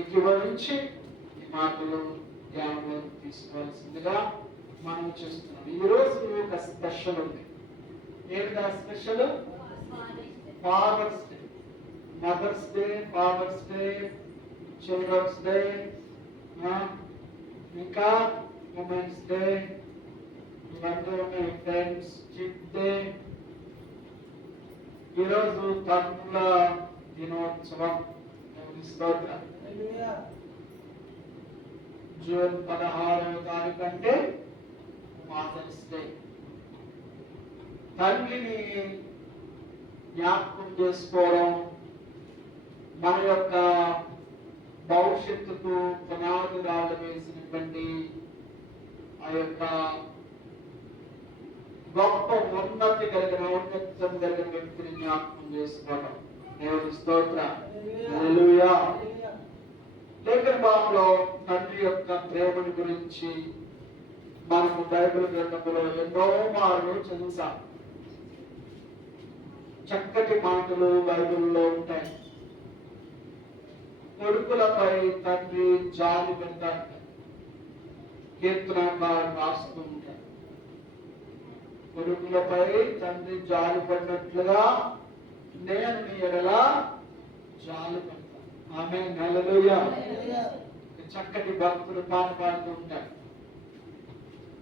ఏకీభవించి ఈ మాటలు ధ్యానంలో తీసుకోవాల్సిందిగా మనం చేస్తున్నాం. ఈరోజు ఒక స్పెషల్ ఉంది. ఏంటి ఆ special? Father's day, mother's day, father's day, children's day, ఇంకా ఉమెన్స్ డే, ఇవన్నీ ఉన్నాయి. ఫ్రెండ్స్ చిట్ డే. ఈరోజు తండ్రుల దినోత్సవం. జూన్ 16వ తారీఖు అంటే ఫాదర్స్ డే. తండ్రిని జ్ఞాపకం చేసుకోవడం మన యొక్క భవిష్యత్తుకు పునాదురాలు వేసినటువంటి ఆ యొక్క గొప్ప ఉన్నతి కలిగిన ఔన్నత్యం కలిగిన వ్యక్తిని జ్ఞాపకం చేసుకోవడం. దేవుని స్తోత్రం. హల్లెలూయా. లేఖన భాగంలో తండ్రి యొక్క ప్రేమను గురించి మనకు బైబిల్ గ్రంథంలో ఎన్నో మార్లు చదువుతాం. చక్కటి మాటలు బైబిల్లో ఉంటాయి. కొడుకులపై తండ్రి జాలి పెడతాడు. కీర్తనకారుడు రాస్తూ ఉంటాడు, కొడుకులపై తండ్రి జాలి పడినట్లుగా నేను నీ ఎడల జాలి పడతాను. ఆమేన్. హల్లెలూయా. చక్కటి భక్తులు పాట పాడుతూ ఉంటారు.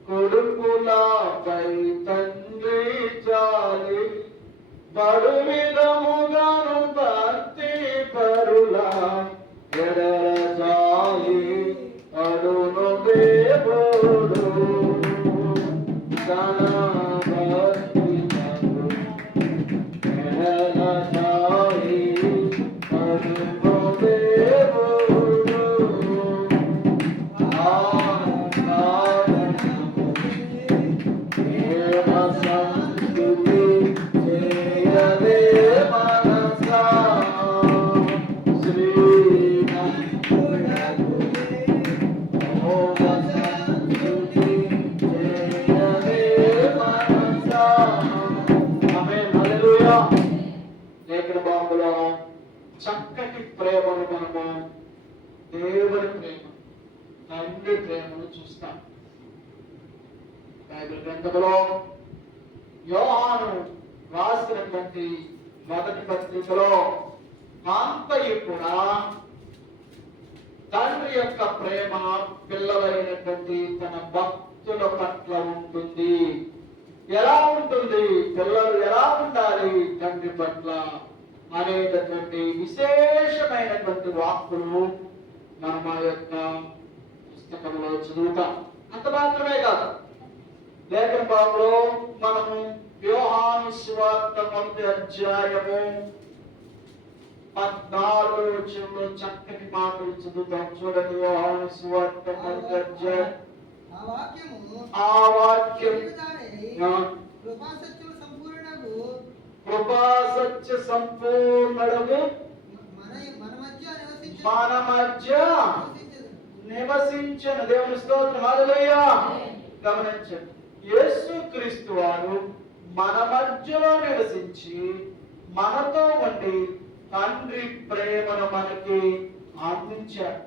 కొడుకులపై తండ్రి జాలి పడు విధముగాను భక్తి పరులా ఎడల జాలి పడును దేవుడు తన భక్తి ఎడల జాలి పడును దేవుడు. లేఖన భాగంలో చక్కటి ప్రేమను మనము దేవుని ప్రేమ, తండ్రి ప్రేమను చూస్తాం. బైబిల్ గ్రంథంలో యోహాను రాసినటువంటి మొదటి పత్రికలో అంతయు కూడా తండ్రి యొక్క ప్రేమ పిల్లలైనటువంటి తన భక్తుల పట్ల ఉంటుంది. ఎలా ఉంటుంది, పిల్లలు ఎలా ఉండాలి తండ్రి పట్ల అనేటటువంటి విశేషమైనటువంటి వాక్కులు మనం ఆ యొక్క పుస్తకంలో చదువుతాం. అంత మాత్రమే కాదు, లేఖన భాగంలో మనము యోహాను సువార్త 1వ అధ్యాయము 14వ వచనంలో చక్కటి మాటలు చదువుతాం. చూడండి, యోహాను సువార్త 1వ అధ్యాయం. ఆ వాక్యం కృపా సత్య సంపూర్ణుడు మన మధ్య నివసించను. దేవుని స్తోత్రం. హల్లెలూయా. గమనించండి, యేసుక్రీస్తు వారు మన మధ్యలో నివసించి మనతో ఉండి తండ్రి ప్రేమను మనకి అందించాడు.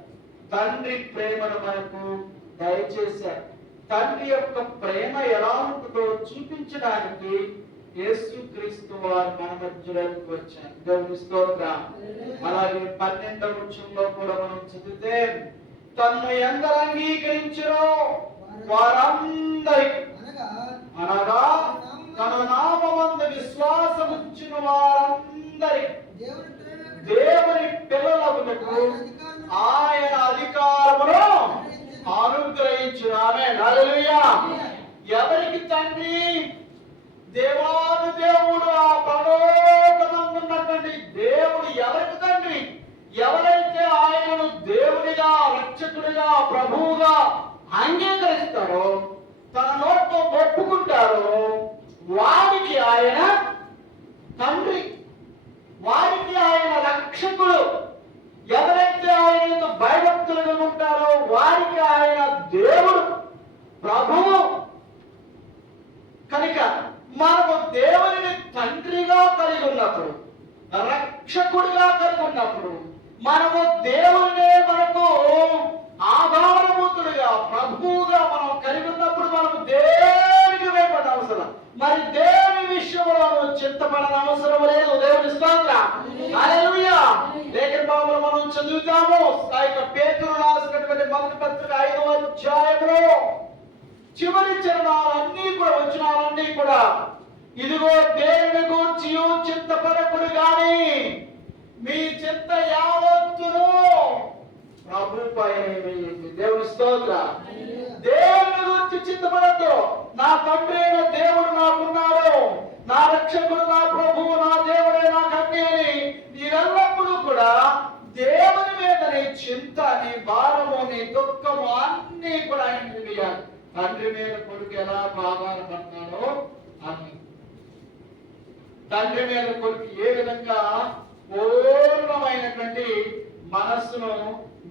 తండ్రి ప్రేమను మనకు దయచేశాడు. తండ్రి యొక్క ప్రేమ ఎలా ఉంటుందో చూపించడానికి యేసుక్రీస్తు వారు మన మధ్యలోకి వచ్చారు. దేవుని స్తోత్రం. అలాగే 12వ వచనంలో కూడా మనం చదివితే, తన్ను ఎందరు అంగీకరించినో వారందరికి అనగా తన నామమందు విశ్వాసముంచిన వారందరికి దేవుని పిల్లలకు ఆయన అధికారమును అనుగ్రహించును. ఆమేన్. హల్లెలూయా. ఎవరికి తండ్రి? దేవాది దేవుడు, ఆ పరలోకమందున్నటువంటి దేవుడు ఎవరికి తండ్రి? ఎవరైతే ఆయనను దేవుడిగా, రక్షకుడిగా, ప్రభువుగా అంగీకరిస్తారో, తన నోటితో ఒప్పుకుంటారో, వారికి ఆయన తండ్రి, వారికి ఆయన రక్షకుడు. ఎవరైతే ఆయనతో భయభక్తులుగా ఉంటారో వారికి ఆయన దేవుడు, ప్రభువు. కనుక మనము దేవుని తండ్రిగా కలిగి ఉన్నప్పుడు, రక్షకుడిగా కలిగి ఉన్నప్పుడు, మనము దేవుడినే మనకు ఆధారభూతుడిగా ప్రభువుగా మనం కలిగి ఉన్నప్పుడు మనము దేవునికి భయపడ అవసరం. మరి దేవుని విషయంలో మనం చింతపడన అవసరం లేదు. దేవుని స్తోత్రం. హల్లెలూయా. లేఖన భాగంలో మనం చదువుతాము. ఆ యొక్క పేతురు రాసినటువంటి మొదటి పత్రిక 5వ అధ్యాయంలో చివరి వచనాలన్నీ కూడా ఇదిగో దేవుని గూర్చి చింతపడకుడు గాని మీ చింత యావత్తును ప్రభుపై వేయండి. దేవుని స్తోత్రం. దేవుని గురించి చింతపడద్దు. నా తండ్రి అయిన దేవుడు నాకున్నాడు, నా రక్షకుడు నా ప్రభువు నా దేవుడే నాకు అన్ని అని మీరెల్లప్పుడూ కూడా దేవుని మీద నీ చింత, నీ భారము, నీ దుఃఖము అన్ని కూడా ఆయనకి వేయాలి. తండ్రి మీద కొడుకు ఎలా ఆధారపడతాడో అని, తండ్రి మీద కొడుకు ఏ విధంగా పూర్ణమైనటువంటి మనస్సును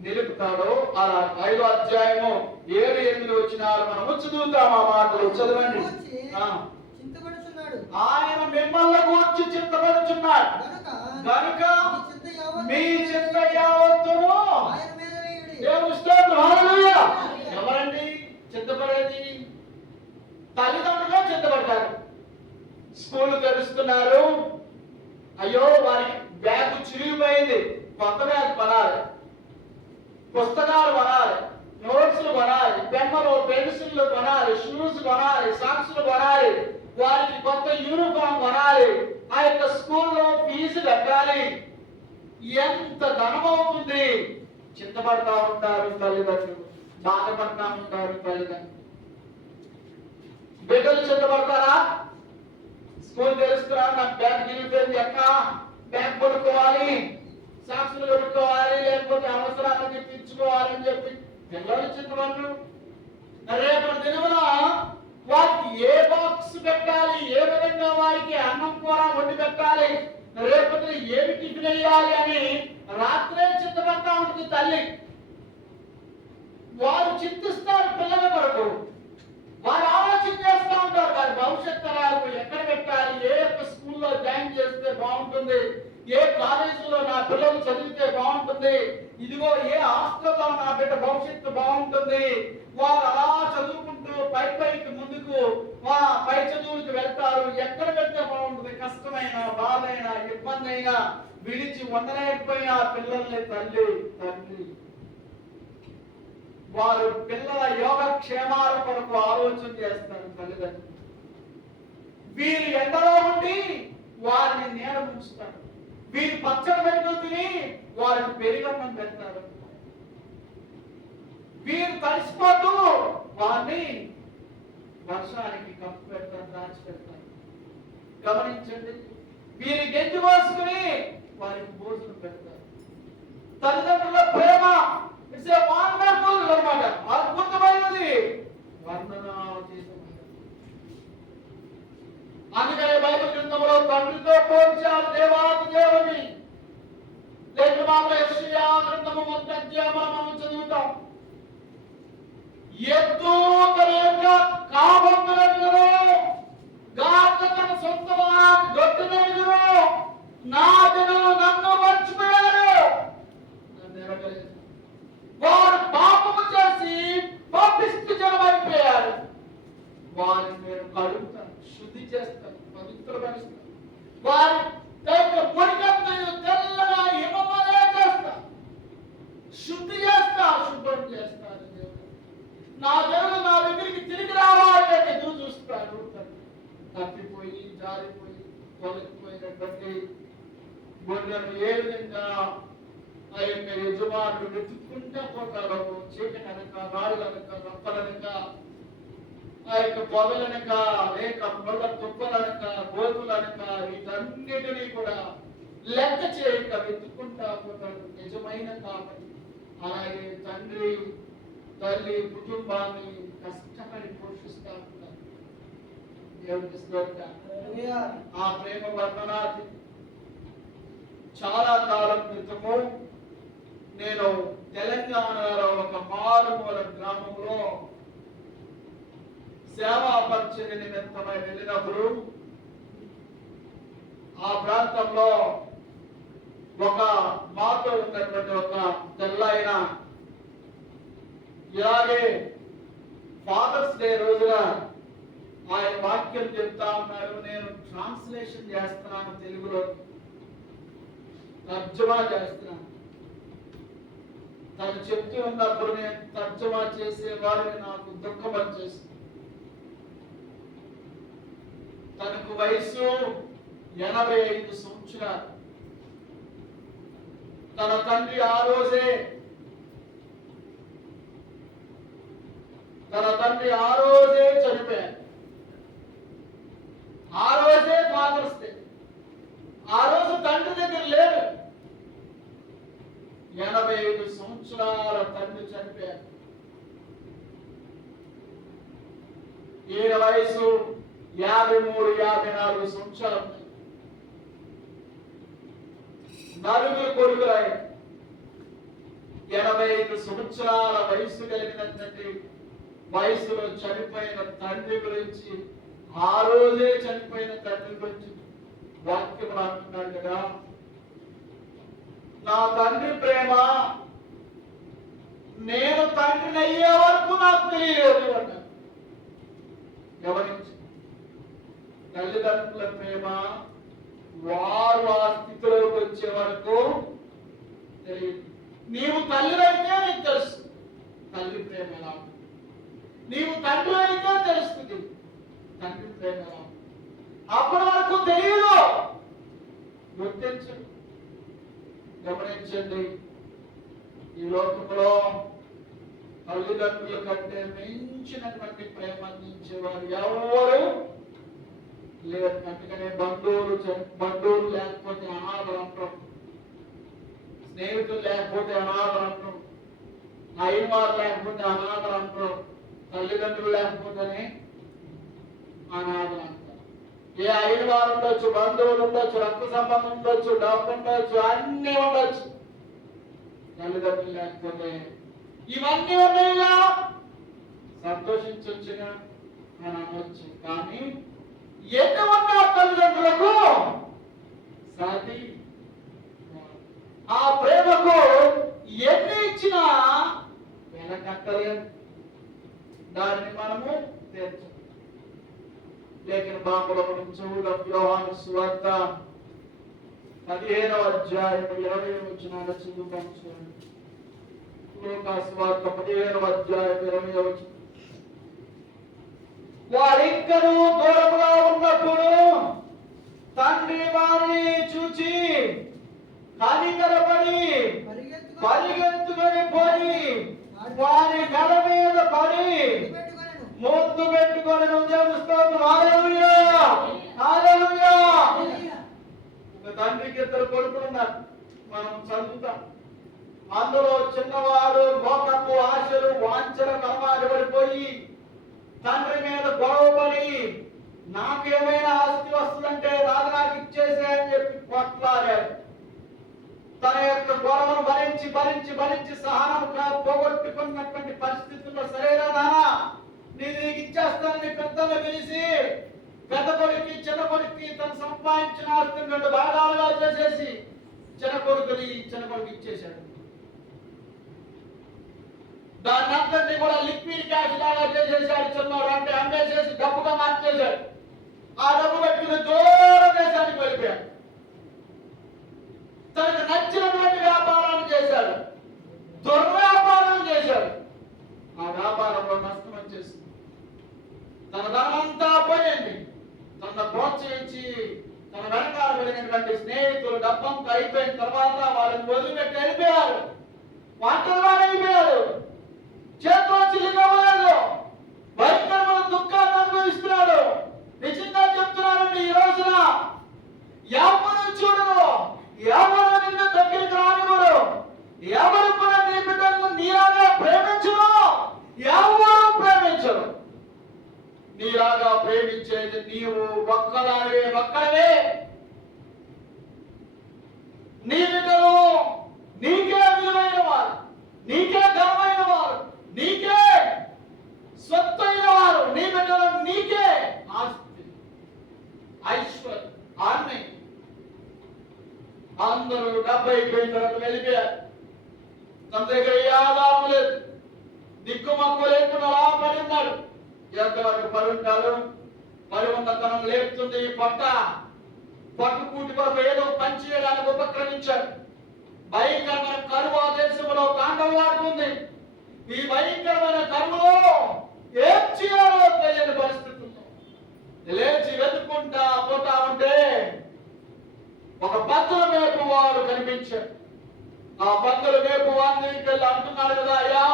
నిలుపుతాడో అలా 5వ అధ్యాయము 7-8 వచనాలు మనము చదువుతాం. ఆ మాటలు చదవండి. ఆయన మిమ్మల్ని గూర్చి చింతపడుచున్నాడు గనుక మీ చింత యావత్తును దేవుని స్తోత్రం. హల్లెలూయా. ఎవరండి చింతపడేది? తల్లిదండ్రులే చింతపడతారు. స్కూల్ తెరుస్తున్నారు, అయ్యో వారికి బ్యాగ్ చిరిగిపోయింది, కొత్త బ్యాగ్ కొనాలి, పుస్తకాలు కొనాలి, నోట్స్లు కొనాలి, పెన్నులు పెన్సిళ్ళు కొనాలి, షూస్ కొనాలి, సాక్స్లు కొనాలి, వారికి కొత్త యూనిఫామ్ కొనాలి, ఆ యొక్క స్కూల్లో ఫీజు కట్టాలి, ఎంత ధనం అవుతుంది. చింతపడతా ఉంటారు తల్లిదండ్రులు, బాధపడతా ఉంటారు తల్లిదండ్రులు. బిడ్డలు చింతపడతారా? స్కూల్ తెలుస్తున్నా, నాకు బ్యాగ్ నిలిపోయింది, ఎక్క బ్యాగ్ కొనుక్కోవాలి, సాక్షులు కొనుక్కోవాలి, లేకపోతే అవసరాన్ని తీర్చుకోవాలి అని చెప్పి పిల్లలు చింతపడరు. రేపటి దినమున వారికి ఏ బాక్స్ పెట్టాలి, ఏ విధంగా వారికి అన్నం కూర వండి పెట్టాలి, రేపటి ఏమి టిఫిన్ వేయాలి అని రాత్రే చింతపడతా ఉంటుంది తల్లి. వారు చింతిస్తారు పిల్లల కొరకు, వారు ఆలోచన చేస్తూ ఉంటారు వారి భవిష్యత్ తరాలకు ఎక్కడ పెట్టాలి, ఏ యొక్క స్కూల్లో జాయిన్ చేస్తే బాగుంటుంది, ఏ కాలేజీలో నా పిల్లలు చదివితే బాగుంటుంది, ఇదిగో ఏ హాస్టల్లో నా బిడ్డ భవిష్యత్తు బాగుంటుంది. వారు అలా చదువుకుంటూ పైకి ముందుకు పై చదువులకు వెళ్తారు. ఎక్కడ పెడితే బాగుంటుంది, కష్టమైన బాధైనా ఇబ్బంది అయినా విడిచి ఉండలేకపోయినా పిల్లల్ని తండ్రి వారు పిల్లల యోగక్షేమాల కొరకు ఆలోచన చేస్తారు తల్లిదండ్రులు. వీరు ఎండలో ఉండి వారిని నీడ ముంచుతారు, వీరు పచ్చడి పెట్టుకు తిని వారికి పెరుగన్నం పెడతారు, వీరు తడిసిపోతూ వారిని వర్షానికి కప్పు పెడతారు, దాచి పెడతారు. గమనించండి, వీరి గెంజి పోసుకుని వారికి భోజనం పెడతారు. తల్లిదండ్రుల ప్రేమ ఇట్స్ ఏ వండర్ఫుల్ అన్నమాట, అద్భుతమైనది, వర్ణన చేసే. అందుకనే బైబిల్ గ్రంథంలో తండ్రితో పోల్చారు దేవాది దేవుని. లేఖనాల్లో యెషయా గ్రంథము 1వ అధ్యాయంలో మనం చదువుతాం. ఎద్దు తన యొక్క కాబందులను గాడిద తన సొంత వారి దొడ్డునెరుగును, నా జనులు నన్ను మర్చిపోయారు, నన్ను ఎరగలేదు. వారు పాపము చేసి పాపిష్టి జనమైపోయారు. వారిని నేను కడుగుతాను, శుద్ధి చేస్తాను, పవిత్రపరుస్తాను, వారి పొడిగంతయు తెల్లగా హిమమలే చేస్తాను, శుద్ధి చేస్తాను, శుభ్రం చేస్తాను. నా జనులు నా దగ్గరికి తిరిగి రావాలి అని ఎదురు చూస్తాడు. తప్పిపోయి జారిపోయి తొలగిపోయినటువంటి గొర్రెలను ఏ విధంగా ఆ యొక్క యజమానులు వెతుక్కుంటా పోతారో, చీకటనక, రాళ్ళనక, రప్పలనక, ఆ యొక్క పొదలనక, లేక ముళ్ళ తుప్పలనక, గోతులనక, వీటన్నిటినీ కూడా లెక్క చేయక వెతుక్కుంటా పోతాడు నిజమైన కాపరి. అలాగే తండ్రి తల్లి కుటుంబాన్ని కష్టపడి పోషిస్తా ఉంటారు. దేవునికి స్తోత్రం. ఆ ప్రేమ వర్ణనాది చాలా కాలం క్రితము నేను తెలంగాణలో ఒక మారుమూల గ్రామంలో సేవా పరిచర్య నిమిత్తమై వెళ్ళినప్పుడు ఆ ప్రాంతంలో ఒక మాతో ఉన్నటువంటి ఒక తెల్లైన ఇలాగే ఫాదర్స్ డే రోజున ఆయన వాక్యం చెప్తా ఉన్నారు. నేను ట్రాన్స్లేషన్ చేస్తున్నాను, తెలుగులో తర్జుమా చేస్తున్నాను. తను చెప్తూ ఉన్నప్పుడు నేను తర్జుమా చేసే వారిని నాకు దుఃఖం వచ్చేసింది. తనకు వయసు 85 సంవత్సరాలు. తన తండ్రి ఆ రోజే చనిపోయారు. ఆ రోజే ఫాదర్స్ డే. ఆ రోజు తండ్రి దగ్గర లేడు. 85 సంవత్సరాల తండ్రి చనిపోయారు. ఈయన వయసు 53-54 సంవత్సరాలు. నలుగురు కొడుకులై 85 సంవత్సరాల వయసు కలిగినటువంటి వయసులో చనిపోయిన తండ్రి గురించి, ఆ రోజే చనిపోయిన తండ్రి గురించి వాక్యం రాస్తున్నాడు కదా. నా తండ్రి ప్రేమ నేను తండ్రిని అయ్యే వరకు నాకు తెలియలేదు అన్నాడు. గమనించి, తల్లిదండ్రుల ప్రేమ వారు ఆ స్థితిలోకి వచ్చే వరకు తెలియదు. నీవు తల్లివైతే నీకు తెలుసు తల్లి ప్రేమ ఎలా. నీవు తండ్రి అయితే తెలుస్తుంది తండ్రి ప్రేమ ఎలా. అప్పటి వరకు తెలియదు. గుర్తించండి, గమనించండి. ఈ లోకంలో తల్లిదండ్రుల కంటే మించినటువంటి ప్రేమ అందించేవారు ఎవరు లేరు. అందుకనే బంధువులు లేకపోతే అనాథలు అంటాం, స్నేహితులు లేకపోతే అనాథలు అంటాం, అయిన వారు లేకపోతే అనాథలు అంటాం, తల్లిదండ్రులు లేకపోతేనే అనాథలు అంటారు. ఏ అయిన వారు ఉండొచ్చు, బంధువులు ఉండొచ్చు, రక్త సంబంధం ఉండొచ్చు, డబ్బు ఉండొచ్చు, అన్నీ ఉండొచ్చు. తల్లిదండ్రులు లేకపోతే ఇవన్నీ ఉన్నాయిగా సంతోషించొచ్చుగా అని అనవచ్చు. కానీ ఎన్ని ఉన్నా తల్లిదండ్రులకు సాటి ఆ ప్రేమకు ఎన్ని ఇచ్చినా వెనకట్టలేదు. దానిని మనము తీర్చం. లేఖన భాగంలో మనం చూద్దాం. యోహాను సువార్త 15వ అధ్యాయం 20వ వచనాన్ని చదువుతాం. చూడండి. లూకా సువార్త 15వ అధ్యాయం 20వ వచనం. వారిద్దరూ దూరముగా ఉన్నప్పుడు తండ్రి వారిని చూచి కనికరపడి పరిగెత్తుకొని పోయి వారి గల మీద పడి ముద్దు పెట్టుకొని ఒక తండ్రికి 2 కొడుకులు ఉన్నారు. మనం చదువుతాం. అందులో చిన్నవాడు లోకపు ఆశలు వాంఛలకు అలవాటు పడిపోయి తండ్రి మీద గొడవపడి నాకేమైనా ఆస్తి వస్తుందంటే రాదు నాకు ఇచ్చేసే అని చెప్పి కొట్లాడాడు. తన యొక్క గొడవను భరించి భరించి భరించి సహనంగా పోగొట్టుకున్నటువంటి పరిస్థితుల్లో సరేనా నానా నీకు ఇచ్చేస్తానని పెద్దలు పిలిచి పెద్ద కొడుక్కి చిన్న కొడుక్కి తను సంపాదించిన ఆస్తిని 2 భాగాలుగా చేసేసి చిన్న కొడుకు ఇచ్చేశాడు. దాన్ని అంతటినీ కూడా లిక్విడ్ క్యాష్ లాగా చేసేసాడు. చిన్నవాడు అంటే అమ్మేసేసి డబ్బుగా మార్చేశాడు. ఆ డబ్బు పెట్టుకుని దూర దేశానికి వెళ్ళిపోయాడు. తనకు నచ్చినటువంటి వ్యాపారాన్ని చేశాడు, దుర్వ్యాపారం చేశాడు. ఆ వ్యాపారంలో నష్టం వచ్చేసింది. తన ధనమంతా పోయింది. తన ప్రోత్సహించి తన వెనకాల వెళ్ళినటువంటి స్నేహితులు డబ్బంతా అయిపోయిన తర్వాత వాళ్ళని వదిలిపెట్టి వెళ్ళిపోయారు. వంటలు అయిపోయారు. చేతిలో చిల్లిపోలేదు. భయంకరమైన దుఃఖాన్ని అనుభవిస్తున్నాడు. నిజంగా చెప్తున్నానండి, ఈ రోజున ఎవరు చూడరు, ఎవరు నిన్ను దగ్గరికి రానివ్వరు, ఎవరు కూడా నీ బిడ్డలను నీలాగా ప్రేమించరు, ఎవరు ప్రేమించరు. నీలాగా ప్రేమించేది నీవు ఒక్కడే. నీ బిడ్డలు నీకే విలువైన వారు, నీకే ఘనమైన వారు, నీకే స్వత్తైన వారు. నీ బిడ్డలు నీకే ఆస్తి, ఐశ్వర్యం, ఆన్మయం. అందరూ 70 అయిపోయిన తర్వాత వెళ్ళిపోయారు. తన దగ్గర ఏ ఆధారం లేదు, దిక్కుమక్కు లేకుండా అలా పడి ఉన్నాడు. ఎంతవరకు పడి ఉంటాడు? పడి ఉన్నతనం లేపుతుంది పట్టుకూటి కొరకు ఏదో పని చేయడానికి ఉపక్రమించాడు. భయంకరమైన కరువు ఆ దేశంలో తాండవాడుతుంది. ఈ భయంకరమైన కరువులో ఏం చేయాలో తెలియని పరిస్థితి ఉంది. లేచి వెతుక్కుంటా పోతా ఉంటే ఒక పందుల మేపు వాడు కనిపించాడు. ఆ పందుల మేపు వాడిని వెళ్ళి అంటున్నాడు కదా, అయ్యా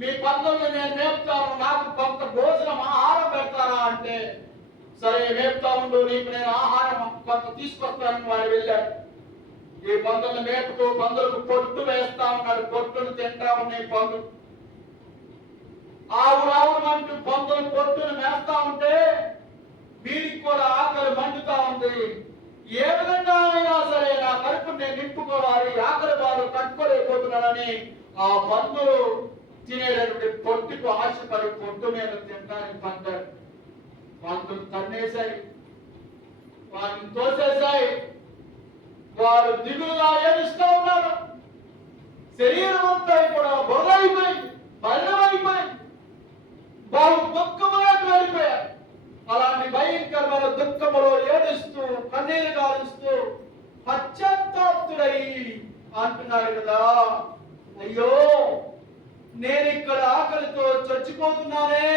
మీ పందుల్ని నేను మేపుతాను, నాకు కొంత భోజనం ఆహారం పెడతారా అంటే, సరే మేపుతా ఉండు, నీకు నేను ఆహారం కొంత తీసుకొస్తానని వాడు వెళ్ళాడు. ఈ పందులను మేపుతూ పందులకు పొట్టు వేస్తా ఉన్నాడు. పొట్టును తింటా ఉన్నాయి పందులు. ఆవురావుమంటూ పందుల పొట్టును మేస్తా ఉంటే వీడికి కూడా ఆకలి మండుతా ఉంది. ఏ విధంగా అయినా సరే నా కడుపు నేను నింపుకోవాలి, ఆకలి బాధలు తట్టుకోలేకపోతున్నానని ఆ పందులు తినేటటువంటి పొట్టుకు ఆశపడి పొట్టు మీద తినడానికి పందాడు. పందులు తన్నేశాయి, వాటిని తోసేశాయి. వారు దిగులుగా ఏడుస్తూ ఉన్నారు. శరీరం అంతా కూడా బొరలైపోయింది, మరణమైపోయింది, వారు దుఃఖంలోకి వెళ్ళిపోయారు. అలాంటి భయంకరమైన దుఃఖములో ఏడుస్తూ కన్నీరు గారుస్తూ పశ్చాత్తాప్తుడై అంటున్నాడు కదా, అయ్యో నేను ఇక్కడ ఆకలితో చచ్చిపోతున్నానే,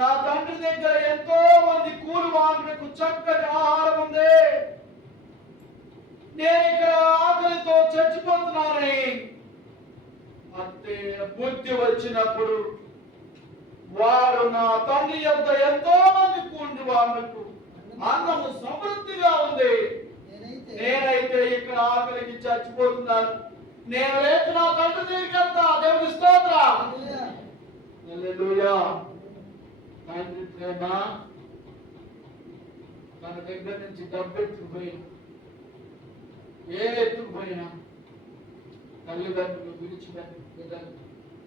నా తండ్రి దగ్గర ఎంతో మంది కూలి వాళ్ళకు చక్కటి ఆహారం ఉంది, నేను ఇక్కడ ఆకలితో చచ్చిపోతున్నానని అంతే బుద్ధి వచ్చినప్పుడు వారు నా తండ్రి యొక్క ఎంతో మంది కూలి వాళ్ళకు అన్నము సమృద్ధిగా ఉంది, నేనైతే ఇక్కడ ఆకలికి చచ్చిపోతున్నాను, నేను లేచి నా తండ్రి దగ్గరికి వెళ్తా. దేవుని స్తోత్రం. హల్లెలూయా. తండ్రి ప్రేమ తన దగ్గర నుంచి డబ్బు ఎత్తుకుపోయిన, ఏ ఎత్తుకుపోయినా తల్లిదండ్రులు విడిచిపెట్టారు.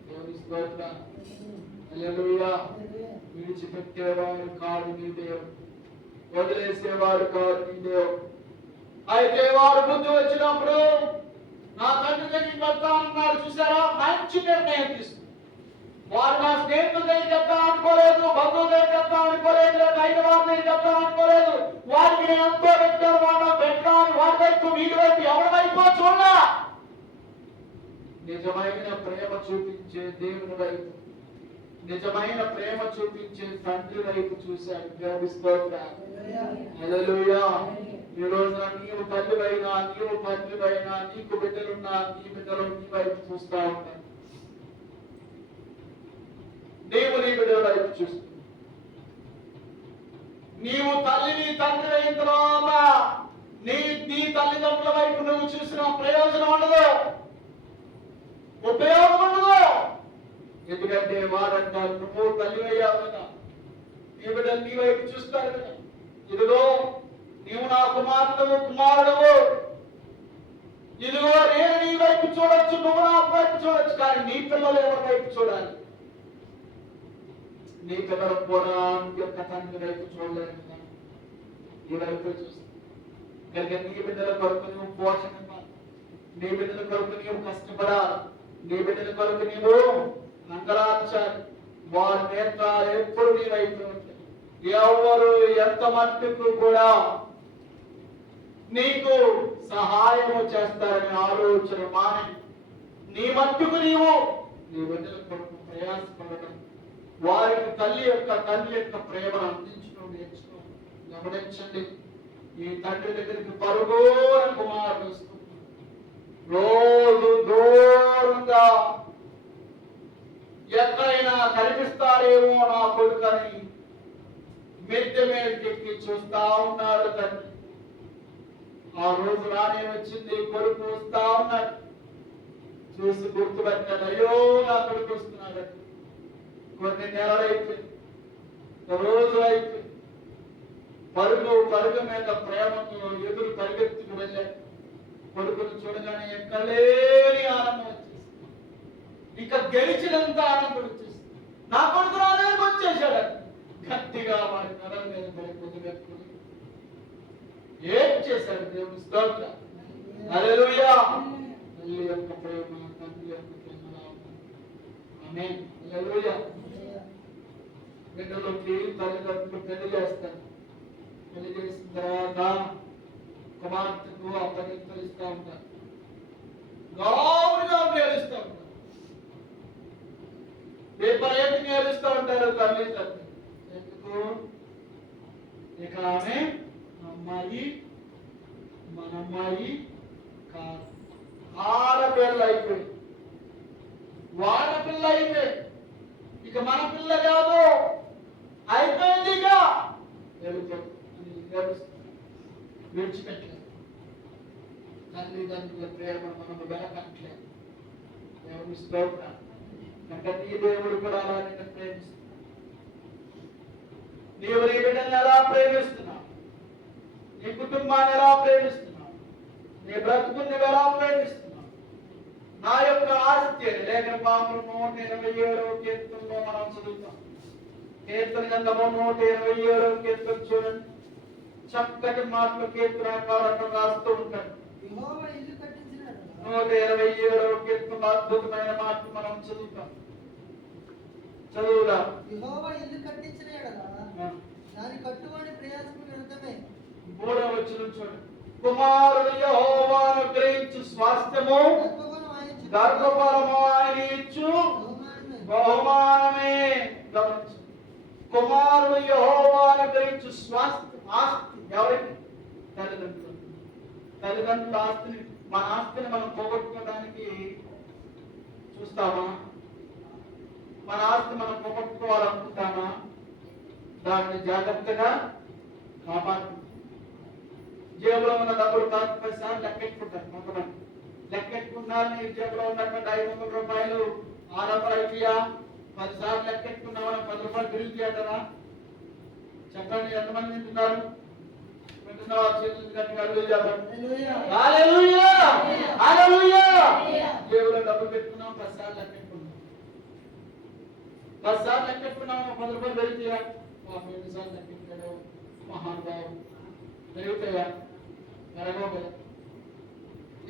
దేవుని స్తోత్రం. హల్లెలూయా. విడిచిపెట్టేవాడు కాదు నీ దేవుడు, వదిలేసేవాడు కాదు నీ దేవుడు. అయితే వారు బుద్ధి వచ్చినప్పుడు నా తండ్రి దగ్గరికి వెళ్తా అన్నాడు. చూసారా, మంచి నిర్ణయం తీసుకున్నారు. వారు నా స్నేహితుల దగ్గరికి వెళ్తాం అనుకోలేదు, బంధువుల దగ్గరికి వెళ్తాం అనుకోలేదు, అయిన వారి దగ్గరికి వెళ్తాం అనుకోలేదు. వారికి నేను ఎంతో పెట్టాను, వాళ్ళ పెట్టాను, వారి వైపు వీడి వైపు ఎవరి వైపు చూడా. నిజమైన ప్రేమ చూపించే దేవుని వైపు, నిజమైన ప్రేమ చూపించే తండ్రి వైపు చూశాడు. దేవుని స్తోత్రం. హల్లెలూయా. ఈ రోజున నీవు తల్లివైనా, నీవు తండ్రివైనా, నీకు బిడ్డలున్నా, నీ బిడ్డలు నీ వైపు చూస్తా ఉంటారు. నీవు నీ బిడ్డల వైపు చూస్తూ, నీవు తల్లిని తండ్రి అయిన తర్వాత నీ తల్లిదండ్రుల వైపు నువ్వు చూసిన ప్రయోజనం ఉండదు, ఉపయోగం ఉండదు. ఎందుకంటే వారంటారు, నువ్వు తల్లి అయ్యావు కదా, నీ బిడ్డలు నీ వైపు చూస్తారు కదా, ఇదిగో నీవు నా కుమార్తెవు కుమారుడవు, ఇదిగో నేను నీ వైపు చూడొచ్చు, నువ్వు నా వైపు చూడొచ్చు, కానీ నీ పిల్లలు ఎవరి వైపు చూడాలి? నీ పిల్లలు కూడా యొక్క తండ్రి వైపు చూడలేదు కదా, ఈ వైపు చూస్తాను. కనుక నీ బిడ్డల కొరకు నువ్వు పోషణ ఇవ్వాలి, నీ బిడ్డల కొరకు నీవు కష్టపడాలి, నీ బిడ్డల కొరకు నీవు అంగలార్చాలి. వారి నేత్రాలు ఎప్పుడు నీ వైపు ఉంటాయి. ఎవరు ఎంత మట్టుకు కూడా నీకు సహాయము చేస్తారని ఆలోచన మాని నీ మట్టుకు నీవు నీ బిడ్డల కొరకు ప్రయాసపడడం, వారికి తండ్రి యొక్క ప్రేమను అందించడం నేర్చుకో. గమనించండి, ఈ తండ్రి దగ్గరికి పరుగోర కుమారుడు వస్తుంది. రోజు దూరంగా ఎక్కడైనా కనిపిస్తాడేమో నా కొడుకని మిద్దె మీదకి చూస్తా ఉన్నాడు తండ్రి. ఆ రోజు రానే వచ్చింది, కొడుకు వస్తా ఉన్నాడు. చూసి గుర్తుపెట్టాడు, అయ్యో నా కొడుకు వస్తున్నాడు. కొన్ని నెలలు అయిపోయింది, రోజు అయిపోయింది. పరుగు మీద ప్రేమతో ఎదురు పరిగెత్తుకు వెళ్ళాడు. కొడుకును చూడగానే ఎక్కలేని ఆనందం వచ్చేసి, ఇక గెలిచినంత ఆనందం వచ్చేసి, నా కొడుకు రాలేకి వచ్చేసాడు. గట్టిగా వాడి నెలల మీద పడి పొద్దు పెట్టుకుని ఏం చేశాడు? దేవుని స్తోత్రం. హల్లెలూయా. తల్లి యొక్క ప్రేమ, తండ్రి యొక్క ప్రేమలా ఉంది. ఆమేన్. హల్లెలూయా. బిడ్డలకి తల్లిదండ్రులు పెళ్లి చేస్తారు. పెళ్లి చేసిన తర్వాత కుమార్తెకు అప్పగింతలు ఇస్తూ ఉంటారు. గౌరవంగా ఏడుస్తూ ఉంటారు. విపరీతంగా ఏడుస్తూ ఉంటారు తల్లి తండ్రి. ఎందుకు? ఇక ఆమె అమ్మాయి మన అమ్మాయి కాదు. ఆడపిల్ల అయిపోయింది, వాళ్ళ పిల్ల అయిపోయింది, ఇక మన పిల్ల కాదు, అయిపోయింది, ఇక విడిచిపెట్టలేదు. తల్లిదండ్రుల ప్రేమ మనము వెలకట్లేదు. దేవుని స్తోత్రం. అంటే నీ దేవుడు కూడా అలాగే ప్రేమిస్తున్నాడు. నీవు నీ బిడ్డను ఎలా ప్రేమిస్తున్నావు? నీ కుటుంబాన్ని ఎలా ప్రేమిస్తున్నావు? నీ బ్రతుకుని ఎలా ప్రేమిస్తున్నావు? నా యొక్క ఆస్తి లేఖన పాములు 127వ కీర్తనలో మనం చదువుతాం. కీర్తన గ్రంథము 127వ కీర్తన చూడండి. చక్కటి మాటలు కీర్తనకారుడు రాస్తూ ఉంటాడు. 127వ కీర్తన అద్భుతమైన మాటలు మనం చదువుతాం. చదువుదా? యెహోవా ఇల్లు కట్టించిన యెడల దాని కట్టువాని ప్రయాసము వ్యర్థమే. 3వ వచనం చూడండి. కుమారుడు యెహోవాను గ్రహించు స్వాస్థ్యము, గర్భఫలము ఆయన ఇచ్చు బహుమానమే. గమనించు. కుమారుడు యెహోవాను గ్రహించు స్వాస్థ్యం, ఆస్తి ఎవరికి? తల్లిదండ్రులు. తల్లిదండ్రుల ఆస్తిని, మన ఆస్తిని మనం పోగొట్టుకోవడానికి చూస్తామా? మన ఆస్తి మనం పోగొట్టుకోవాలనుకుంటామా? దాన్ని జాగ్రత్తగా కాపాడుకుంటాం. జేబులో ఉన్న డబ్బులు కాదు 10 సార్లు లెక్కెట్టుకుంటారు. కొంతమంది లెక్కెట్టుకున్నారని జేబులో ఉన్నటువంటి 500 రూపాయలు 600 అయిపోయా 10 సార్లు లెక్కెట్టుకున్నామని 10 రూపాయలు బిల్లు చేయటరా? చెప్పండి, ఎంతమంది వింటున్నారు? వింటున్నావా? చేతులు గట్టిగా హల్లెలూయా చెప్పండి. హల్లెలూయా, హల్లెలూయా. జేబులో డబ్బులు పెట్టుకున్నాం, 10 సార్లు లెక్కెట్టుకున్నాం. 10 సార్లు లెక్కెట్టుకున్నాము, 10 రూపాయలు పెరుగుతాయా? 2 సార్లు లెక్కెట్టుకోవడం మహానుభావం. పెరుగుతాయా? పెరగవు కదా.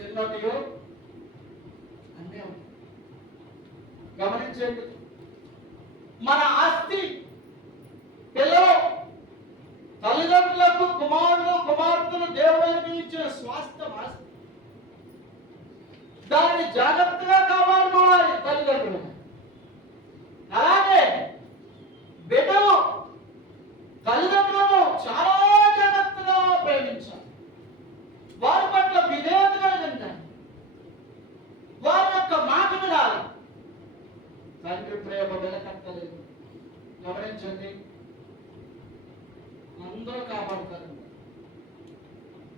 ఎన్నోటియో అన్నీ ఉంటాయి. గమనించండి. మన ఆస్తి పిల్లలు, తల్లిదండ్రులకు కుమారులు కుమార్తెలు దేవుడు ఇచ్చిన స్వాస్థ్యం ఆస్తి. దాన్ని జాగ్రత్తగా కాపాడుకోవాలి తల్లిదండ్రులు. అలాగే బిడ్డలు తల్లిదండ్రులను చాలా జాగ్రత్తగా ప్రేమించాలి. వారి పట్ల విధేయతగా ఉండాలి. వారి యొక్క మాట వినాలి. తండ్రి ప్రేమ వెలకట్టలేదు. గమనించండి. అందరూ కాపాడుతారు,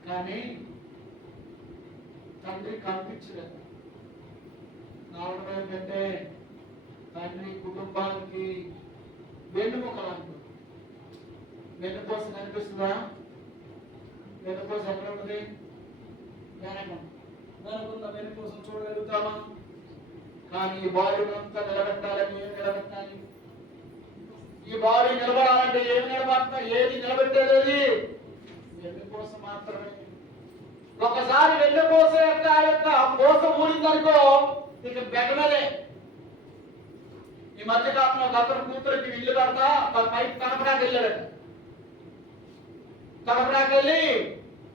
కానీ తండ్రి కనిపించలేదు. కారణం ఏంటంటే తండ్రి కుటుంబానికి వెన్నుముకలంటారు. వెన్నుపోస కనిపిస్తుందా? వెన్నుపోస ఎక్కడ ఉంటుంది? వెనకున్న వెన్నుపోసం చూడగలుగుతామా? కానీ ఈ బాడీని అంతా నిలబెట్టాలని ఏం నిలబెట్టాలి? ఈ బాడీ నిలబడాలంటే ఏమి నిలబడతా? ఏది నిలబెట్టేది? వెన్నుపోస మాత్రమే. ఒకసారి వెన్నుపోస యొక్క పోస ఊడిందనుకో, ఇక బెగనలే. ఈ మధ్య కాలంలో అతను కూతురికి ఇల్లు కడతా పైకి కనపడానికి వెళ్ళాడు. కనపడానికి వెళ్ళి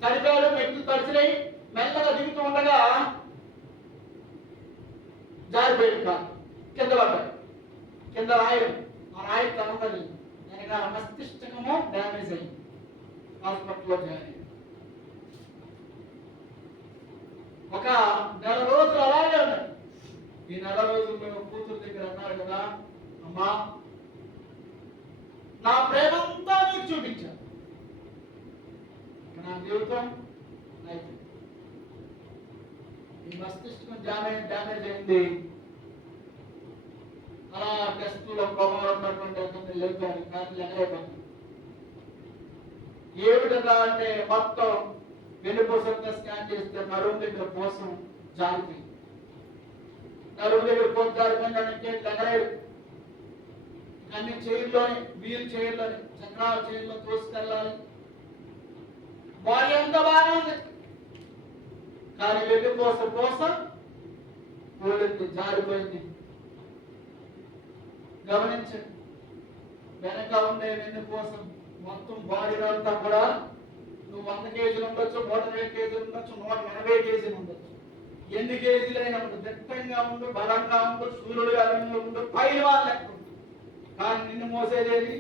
తడిపాడు, మెట్లు తడిచినాయి. మెల్లగా దిగుతూ ఉండగా జారిపోయాడు, కాదు కింద పడ్డాడు. కింద రాయడం, ఆ రాయి కనపడి వెనక మస్తిష్కము డ్యామేజ్ అయింది. హాస్పిటల్లో జాయిన్ అయ్యింది. ఒక నెల రోజులు అలాగే ఉన్నాయి. ఈ నెల రోజులు మేము కూతురు దగ్గర అన్నారు కదా, అమ్మా నా ప్రేమంతా నీకు చూపించాను, నా జీవితం అయిపోయింది. ఈ మస్తిష్కం డ్యామేజ్ అయింది. అలా టెస్టులో ప్రభావం ఉన్నటువంటి అతన్ని లేపారు, కానీ లెగలేపారు. ఏ విధంగా అంటే మొత్తం వెన్నుపూసంగా స్కాన్ చేస్తే నడుము దగ్గర కోసం జారిపోయింది. నడుము దగ్గర పోసి జారిపోయిందంటే లెగలేదు. అన్ని చైర్లోనే, వీల్ చైర్లోనే, చక్రాల చైర్లో తోసుకెళ్ళాలి. బాడీ అంతా బాగానే ఉంది, కానీ వెన్నుపూస పూస ఊళ్ళింది, జారిపోయింది. గమనించండి, వెనక ఉండే వెన్నుపూస మొత్తం బాడీ అంతా కూడా నువ్వు 100 కేజీలు ఉండొచ్చు, 120 కేజీలు ఉండొచ్చు, 180 కేజీలు ఉండొచ్చు, ఎన్ని కేజీలైనా ఉండు, దిట్టంగా ఉండు, బలంగా ఉండు, సూర్యుడుగా ఉండు, పైన వాళ్ళు లెక్క ఉండు. కానీ నిన్ను మోసేదేది,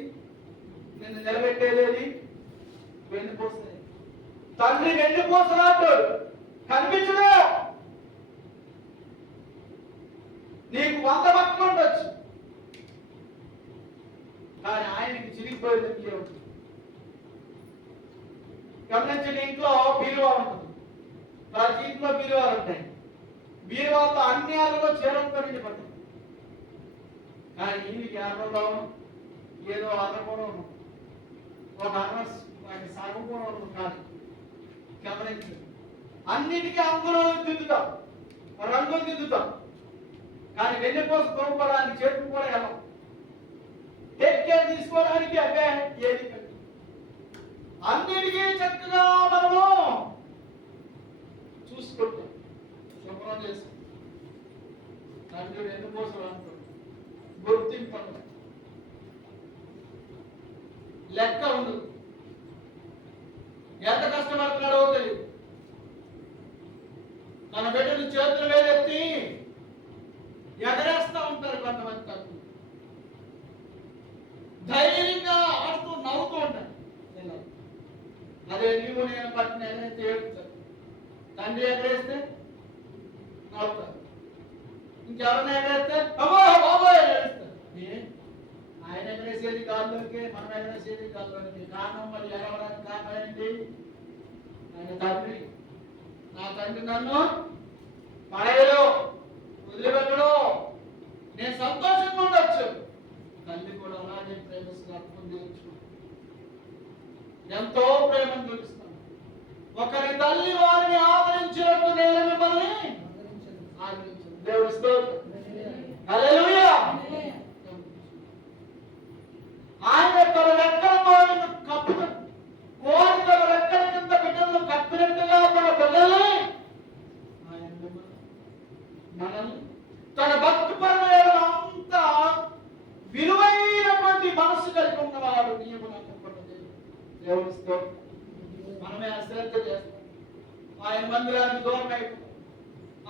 నిన్ను నిలబెట్టేదేది వెన్నుపూసే. తండ్రి వెన్నుపూసలాంటి కనిపించడు. నీకు 100 బట్టలు ఉండొచ్చు, కానీ ఆయనకి చిరిగిపోయేది లేవు. గమనించండి, ఇంట్లో బీరువా ఉంటుంది, ప్రతి ఇంట్లో బీరువాలు ఉంటాయి. బీరువాతో అన్ని అరలో చేరంతో నిండిపోతాయి. కానీ ఈయనకి అరలో ఏదో అరకోవడం, ఒక సాగుకోవడం కాదు. గమనించండి, అన్నిటికీ అంగులు దిద్దుతాం, రంగులు దిద్దుతాం, కానీ వెన్నెపూస కొనుక్కోవడానికి చేతులు కూడా వెళ్ళం. టేక్ కేర్ తీసుకోవడానికి అవే ఏది అన్నిటికీ చక్కగా మనము చూసుకుంటాం, శుభ్రం చేస్తాం. తండ్రి వెన్నుపూసలు అంటాడు, గుర్తింపు లెక్క ఉండదు. ఎంత కష్టపడుతున్నాడో తెలియదు. తన బిడ్డలు చేతులు వేలెత్తి ఎగరేస్తా ఉంటారు కొంతమంది తల్లి. ధైర్యంగా ఆడుతూ నవ్వుతూ ఉంటారు. అదే నీవు నేను పట్టిన ఎగరేస్తే ఏడుతారు. తండ్రి ఎగరేస్తే నవ్వుతారు. ఇంకెవరైనా ఎగరేస్తే అమ్మో బాబోయ్ ఏడుస్తారు. ఆయన ఎగరేసేది గాల్లోకి, మనం ఎగరేసేది గాల్లోకి. కారణం మరి ఎగరడానికి కారణం ఏంటి? ఆయన తండ్రి. నా తండ్రి నన్ను పడేయడు, వదిలిపెట్టడు. నేను సంతోషంగా ఉండొచ్చు. తల్లి కూడా అలాగే ప్రేమిస్తూ అర్థం చేయొచ్చు. ఎంతో ప్రేమను చూపిస్తాను. ఒకరి తల్లి వారిని ఆదరించినట్టు నేను మిమ్మల్ని ఆదరించాను. దేవుడి స్తోత్రం. హల్లెలూయా. ఆయన తన రెక్కలతో కప్పుతూ, కోరి తన రెక్కల కింద బిడ్డలను కప్పినట్టుగా మన పిల్లల్ని ఆయన మనల్ని తన భక్తి పరమైన అంత విలువైనటువంటి మనసు కలిగి ఉన్నవాడు నియమం. దేవుడి స్తోత్రం. మనమే అశ్రద్ధ చేస్తాం. ఆయన మందిరానికి దూరం అయిపోతాం.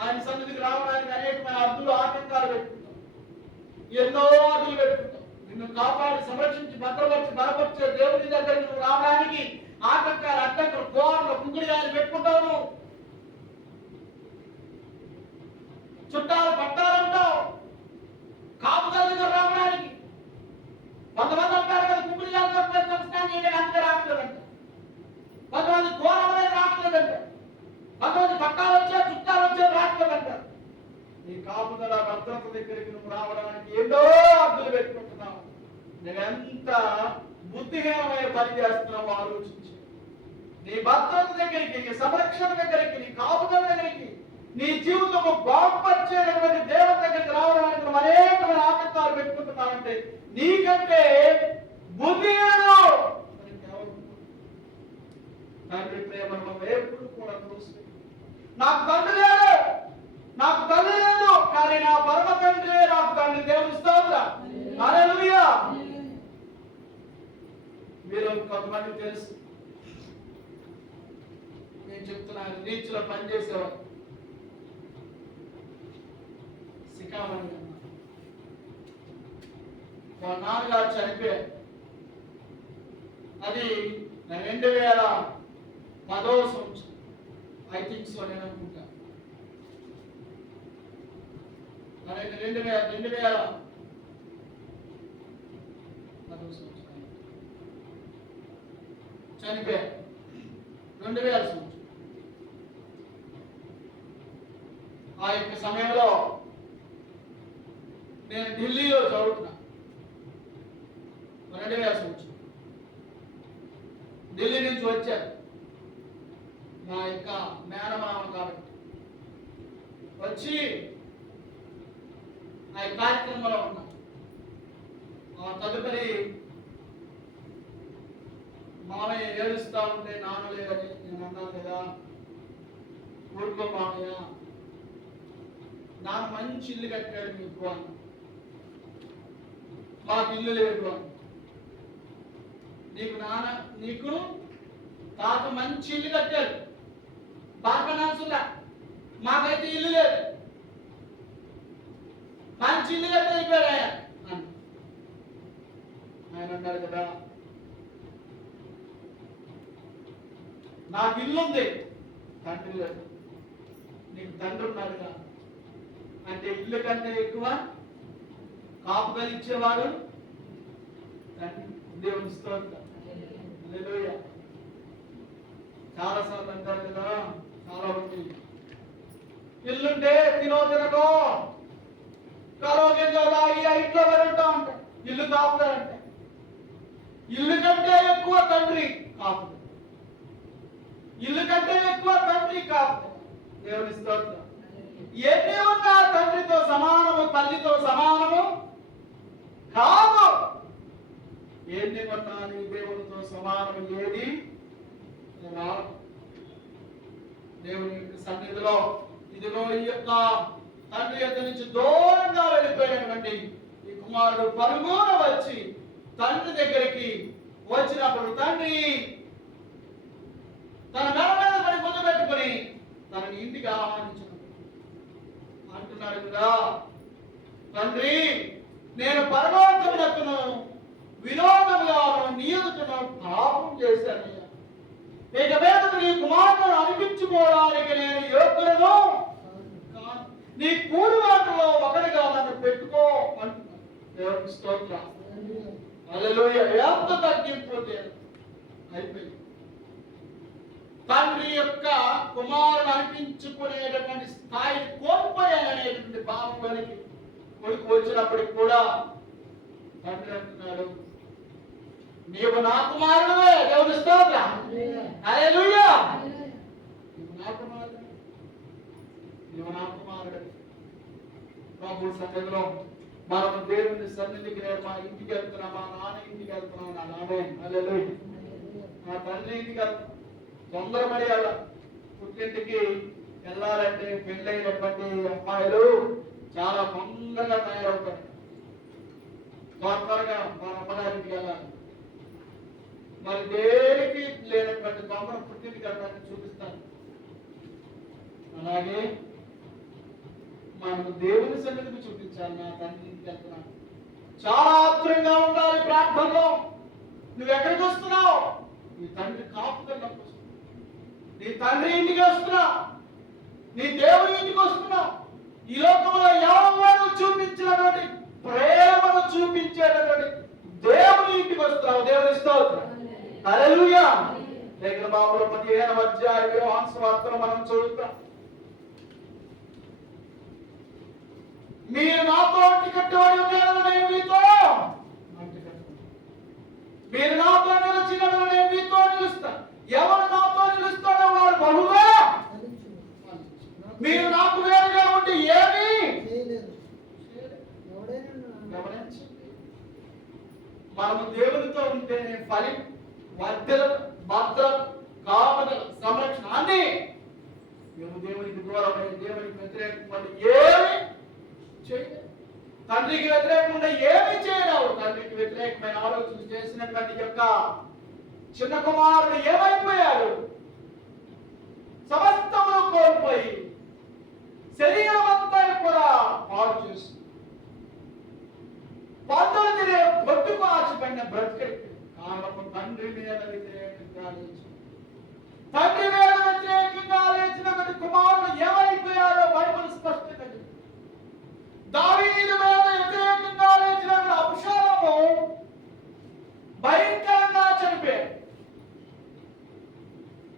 ఆయన సన్నిధికి రావడానికి అనేకమైన అడ్డులు ఆటంకాలు పెట్టుకుంటాం. ఎన్నో అడ్డులు పెట్టుకుంటాం. నిన్ను కాపాడి సంరక్షించి భద్రపరిచి బలపరిచే దేవుని దగ్గర నువ్వు రావడానికి ఆటంకాలు, అడ్డంకులు, కోరలు, కుంగుడిగాయలు పెట్టుకుంటావు. చుట్టాలు పట్టాలంటావు. కాపుదల దగ్గర రావడానికి కొంతమంది అంటారు కదా, కుంగుడిగాయలు అంతే రావట్లేదంట. కొంతమంది ఘోరం అనేది రావట్లేదంట. కొంతమంది పట్టాలు వచ్చే, చుట్టాలు వచ్చే రావట్లేదంట. నీ కాపుదల భద్రత దగ్గరికి నువ్వు రావడానికి ఎన్నో అడ్డులు పెట్టుకుంటున్నావు. నువ్వెంత బుద్ధిహీనమైన పని చేస్తున్నావు ఆలోచించి. నీ భద్రత దగ్గరికి, నీ సంరక్షణ దగ్గరికి, నీ కాపుదల దగ్గరికి, నీ జీవితము బాగుపరిచేటువంటి దేవుని దగ్గరికి రావడానికి నువ్వు అనేకమైన ఆటంకాలు పెట్టుకుంటున్నావంటే నీకంటే బుద్ధిహీనుడు తండ్రి ప్రేమను మనం ఎప్పుడు కూడా చూస్తాం. నాకు తండ్రి లేదు, నాకు తల్లి లేదు, కానీ నా పరమ తండ్రి నాకు తండ్రి. దేవుని స్తోత్రం. హల్లెలూయా. మీరు కొంతమంది తెలుసు, నేను చెప్తున్నాను, రీచ్లో పనిచేసేవారు శిఖామణి అన్న వాళ్ళ నాన్నగారు చనిపోయారు. అది 2010వ సంవత్సరం, ఐ థింక్ సో, నేను అనుకుంటా. 2010వ సంవత్సరం చనిపోయారు. 2000 సంవత్సరం. ఆ యొక్క సమయంలో నేను ఢిల్లీలో చదువుతున్నా. 2000 సంవత్సరం ఢిల్లీ నుంచి వచ్చాను. నా యొక్క మేనమామ కాబట్టి వచ్చి ఆ కార్యక్రమంలో ఉన్నా. తదుపరి మామయ్య ఏడుస్తా ఉంటే నాన్న లేదని నేను అన్నాను కదా, ఊరుకో మామయ్య, నాన్న మంచి ఇల్లు కట్టాడు మీకు అని, మాకు ఇల్లు లేదు అని. నీకు తాత మంచి ఇల్లు కట్టాడు, బాగా నడుచులా, మాకైతే ఇల్లు లేదు, మంచి ఇల్లు కట్టి అయిపోయాడు ఆయన అని ఆయన అన్నారు కదా, నాకు ఇల్లు ఉంది, తండ్రి లేదు. నీకు తండ్రి ఉన్నాడుగా అంటే ఇల్లు కంటే ఎక్కువ కాపుగా ఇచ్చేవాడు తండ్రి. దేవుని స్తోత్రం. హల్లెలూయా. చాలా సార్లు అంటారు కదా, చాలా మంది ఇల్లుంటే తినో తినకో కరోగిందో తాగి ఇంట్లో పడి ఉంటా ఉంటారు. ఇల్లు కాపుతారంటే ఇల్లు కంటే ఎక్కువ తండ్రి కాపు, ఇల్లు కంటే ఎక్కువ తండ్రి కాపు. దేవుని స్తోత్రం. ఎన్ని ఉన్నా తండ్రితో సమానము, తల్లితో సమానము కాదు. ఎన్ని ఉన్నా నీ దేవునితో సమానము ఏది రాదు. దేవుని యొక్క సన్నిధిలో ఇదిగో ఈ యొక్క తండ్రి యొక్క నుంచి దూరంగా వెళ్ళిపోయినటువంటి ఈ కుమారుడు పరుగున వచ్చి తండ్రి దగ్గరికి వచ్చినప్పుడు తండ్రి తన మెడ మీద పడి ముందు పెట్టుకుని తనని ఇంటికి ఆహ్వానించాడు. అంటున్నాడు కదా, తండ్రి నేను పరలోకమునకును విరోధముగా నీయుతును పాపం చేశాను. ఇక మీద నీ కుమారులను అనిపించుకోవడానికి నేను యోగ్యులను కాను. నీ కూడి వాటిలో ఒకటిగా నన్ను పెట్టుకో అంటున్నాను. దేవునికి స్తోత్రం. హల్లెలూయా. ఎంత తగ్గింపు అయిపోయింది. తండ్రి యొక్క కుమారుడు అనిపించుకునేటటువంటి స్థాయి కోల్పోయాననేటువంటి భావంలోనికి కొడుకు వచ్చినప్పటికి కూడా తండ్రి అంటున్నాడు, నీవు నా కుమారుడువే. దేవుని స్తోత్రం. హల్లెలూయా. నీవు నా కుమారుడు, నీవు నా కుమారుడు. ప్రభు సన్నిధిలో మనం దేవుని సన్నిధికి మా ఇంటికి వెళ్తున్నాం, మా నాన్న ఇంటికి వెళ్తున్నాం, నా నామే హల్లెలూయా, నా తండ్రి ఇంటికి వెళ్తున్నాం. తొందరపడి అలా పుట్టింటికి వెళ్ళాలంటే పెళ్ళైనటువంటి అమ్మాయిలు చాలా తొందరగా తయారవుతారు. త్వరగా మన అమ్మగారికి వెళ్ళాలి. మరి దేనికి లేనటువంటి తొందర పుట్టింటికి వెళ్ళడానికి చూపిస్తాను. అలాగే మనకు దేవుని సన్నిధికి చూపించాలి. నా తండ్రి ఇంటికి వెళ్తున్నాను. చాలా ఆత్రంగా ఉండాలి ప్రార్థనలో. నువ్వు ఎక్కడికి వస్తున్నావు? నీ తండ్రి కాపుతున్నా, నీ తండ్రి ఇంటికి వస్తున్నావు, నీ దేవుని ఇంటికి వస్తున్నావు. ఈ లోకంలో ఎవరు చూపించినటువంటి ప్రేమను చూపించేటటువంటి దేవుని ఇంటికి వస్తున్నావు. దేవుని స్తోత్రం. హల్లెలూయా. లేఖన భాగంలో 15వ అధ్యాయం యోహాను సువార్తలో మనం చదువుతాం, మీరు నాతో అంటికట్టుబడి ఉన్నారని నేను మీతో మీరు నాతో నిలిచినను నేను మీతో నిలుస్తాను. ఎవరు నాతో నిలుస్తాడో వారు బహుగా మీరు నాకు వేరుగా ఉండి ఏమీ మనము దేవునితో ఉంటేనే ఫలి, వర్ధల, భద్రత, కామన, సంరక్షణ అన్ని. మేము దేవునికి దూరమై దేవునికి వ్యతిరేకమైన ఏమి చేయలేదు. తండ్రికి వ్యతిరేకంగా ఏమి చేయలేవు. తండ్రికి వ్యతిరేకమైన ఆలోచన చేసినటువంటి యొక్క చిన్న కుమారుడు ఏమైపోయాడు? సమస్తమును కోల్పోయి శరీరం అంతా కూడా పాడు చేస్తుంది. పందులు తినే బొట్టుకు ఆశపడిన బ్రతికెట్టు కారణము తండ్రి మీద వ్యతిరేకంగా లేచి, తండ్రి మీద వ్యతిరేకంగా లేచినటువంటి కుమారుడు ఏమైపోయాడో బైబిల్ స్పష్టంగా చెప్తుంది. దావీదు మీద వ్యతిరేకంగా లేచినటువంటి అబ్షాలోము భయంకరంగా చనిపోయాడు.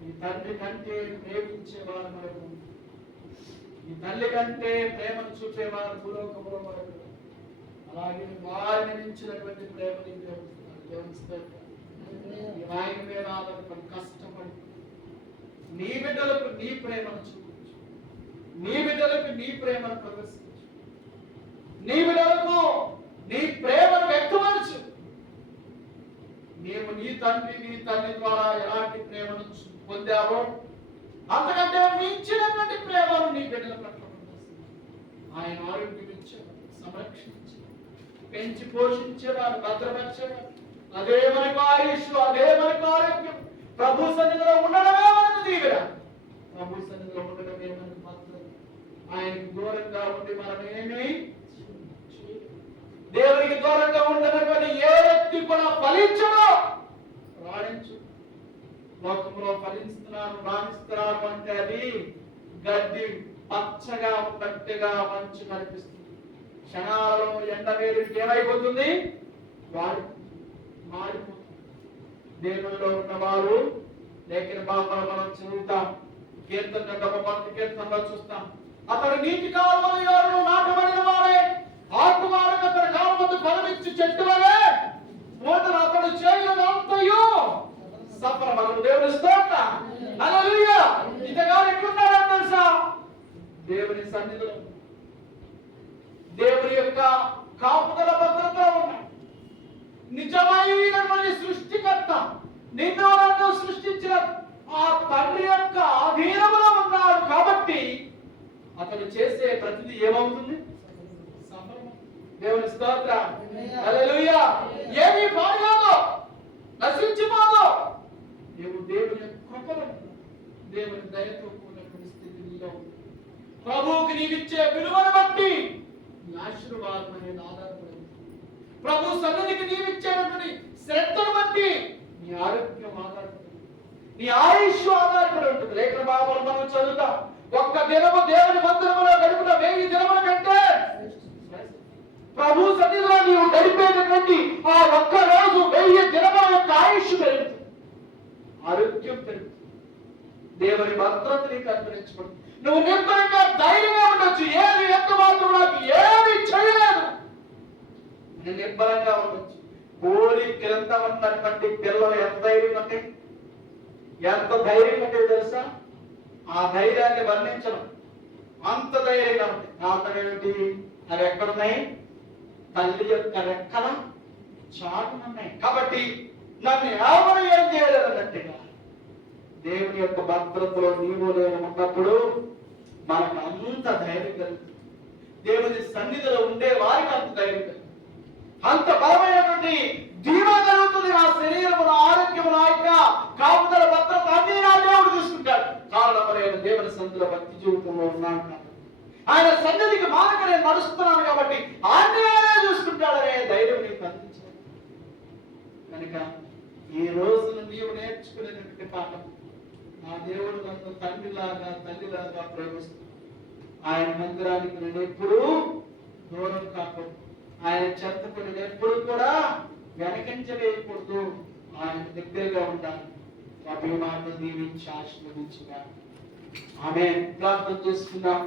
ఈ తండ్రి కంటే ప్రేమించేవారు మనకు, ఈ తల్లి కంటే ప్రేమను చూపేవారు భూలోకములో మనకు. అలాగే వారిని మించినటువంటి ప్రేమని ఆయన మీద ఆధారపడి కష్టపడి నీ బిడ్డలకు నీ ప్రేమను చూపించు, నీ బిడ్డలకు నీ ప్రేమను ప్రదర్శించు, నీ బిడ్డలకు నీ ప్రేమను వ్యక్తపరచు. నీవు నీ తండ్రి నీ తల్లి ద్వారా ఎలాంటి ప్రేమను పొందావో అంతకంటే మించినటువంటి ప్రేమను నీ బిడ్డల పట్ల ఉండాల్సింది. ఆయన ఆరోగ్యం ఇచ్చేవాడు, సంరక్షించేవాడు, పెంచి పోషించేవాడు, భద్రపరిచేవాడు. అదే మనకు ఆయుష్, అదే మనకు ఆరోగ్యం. ప్రభు సన్నిధిలో ఉండడమే మనకు దీవెన, ప్రభు సన్నిధిలో ఉండడమే మనకు భద్రత. ఆయనకు దూరంగా ఉండి మనమేమి దేవునికి దూరంగా ఉండనటువంటి ఏ వ్యక్తి కూడా ఫలించడు, రాణించు. లోకంలో ఫలిస్తున్నాను, రాణిస్తున్నాను అంటే అది గడ్డి పచ్చగా ఉన్నట్టుగా మంచు కనిపిస్తుంది. క్షణాలలో ఎండ వేడి ఏమైపోతుంది, మాడిపోతుంది. దేవుల్లో ఉన్నవారు లేఖన భాగంలో మనం చదువుతాం, కీర్తన 1 కీర్తనలో చూస్తాం. అతడు నీటి కాలువల యొద్ద నాటబడిన వాడే, ఆకుమారక తన కాలువకు ఫలమిచ్చి చెట్టు వలె మోటను అతడు చేయనంతయు సఫలమగు. దేవుని స్తోత్రం, హల్లెలూయా. ఇతగాడు ఎట్లున్నాడో తెలుసా? దేవుని సన్నిధిలో దేవుని యొక్క కాపుదల భద్రతలో ఉన్నాడు. నిజమైనటువంటి సృష్టికర్త నిన్ను నన్ను సృష్టించిన ఆ తండ్రి యొక్క అధీనంలో ఉన్నాడు కాబట్టి అతను చేసే ప్రతిదీ ఏమవుతుంది, సఫలం. దేవుని స్తోత్రం, హల్లెలూయా. ఏమీ పాడుగాదో, నశించిపోదో. దేవుని కృపలో, దేవుని దయతో కూడినటువంటి స్థితి నీలో ఉంది. ప్రభువుకి నీవిచ్చే విలువను బట్టి నీ ఆశీర్వాదం అనేది ఆధారపడింది. ప్రభు సన్నిధికి నీవిచ్చేటువంటి శ్రద్ధను బట్టి నీ ఆరోగ్యం ఆధారపడింది, నీ ఆయుష్ ఆధారపడి ఉంటుంది. లేఖన భాగంలో మనం చదువుతాం, ఒక్క దినము దేవుని మందిరములో గడుపున 1000 దినముల కంటే ప్రభు సన్నిధిలో నీవు గడిపేటటువంటి ఆ ఒక్క రోజు 1000 దినముల యొక్క ఆయుష్ పెరుగుతుంది, ఆరోగ్యం పెరుగుతుంది, దేవుని భద్రత నీకు అనుగ్రహించబడుతుంది. నువ్వు నిర్భయంగా ధైర్యంగా ఉండొచ్చు. ఏది ఎంత మాత్రం నాకు ఏమి చేయలేదు, నేను నిర్భయంగా ఉండొచ్చు. కోడి క్రింద ఉన్నటువంటి పిల్లలు ఎంత ధైర్యం అంటే, ఎంత ధైర్యం అంటే తెలుసా? ఆ ధైర్యాన్ని వర్ణించడం, అంత ధైర్యంగా ఉంటుంది. కారణం ఏమిటి? అవి ఎక్కడున్నాయి? తల్లి యొక్క రెక్కల చాటునున్నాయి. కాబట్టి నన్ను ఎవరు ఏం చేయలేదు అన్నట్టుగా దేవుని యొక్క భద్రతలో నీవు నేను ఉన్నప్పుడు మనకు అంత ధైర్యం కలుగుతుంది. దేవుని సన్నిధిలో ఉండే వారికి అంత ధైర్యం కలుగుతుంది, అంత బలమైనటువంటి ధీమా కలుగుతుంది. నా శరీరము, నా ఆరోగ్యము, నా యొక్క కాపుదల భద్రత అన్ని నా దేవుడు తీసుకుంటాడు. కారణం నేను దేవుని సన్నిధిలో భక్తి జీవితంలో ఉన్నాను కాబట్టి, ఆయన సన్నిధికి మానక నేను నడుస్తున్నాను కాబట్టి ఆయనే చూసుకుంటాడనే ధైర్యం నీకు అందించాడు. కనుక ఈ రోజున నీవు నేర్చుకునేటువంటి పాఠం, నా దేవుడు నన్ను తండ్రిలాగా తల్లిలాగా ప్రేమిస్తున్నాడు. ఆయన మందిరానికి నేను ఎప్పుడూ దూరం కాకూడదు, ఆయన చెంతకు నేను ఎప్పుడు కూడా వెనకించవేయకూడదు, ఆయన దగ్గరగా ఉండాలి. అభిమానం దీవించి ఆశీర్వదించుగా. ఆమేన్. ప్రార్థన చేసుకుందాం.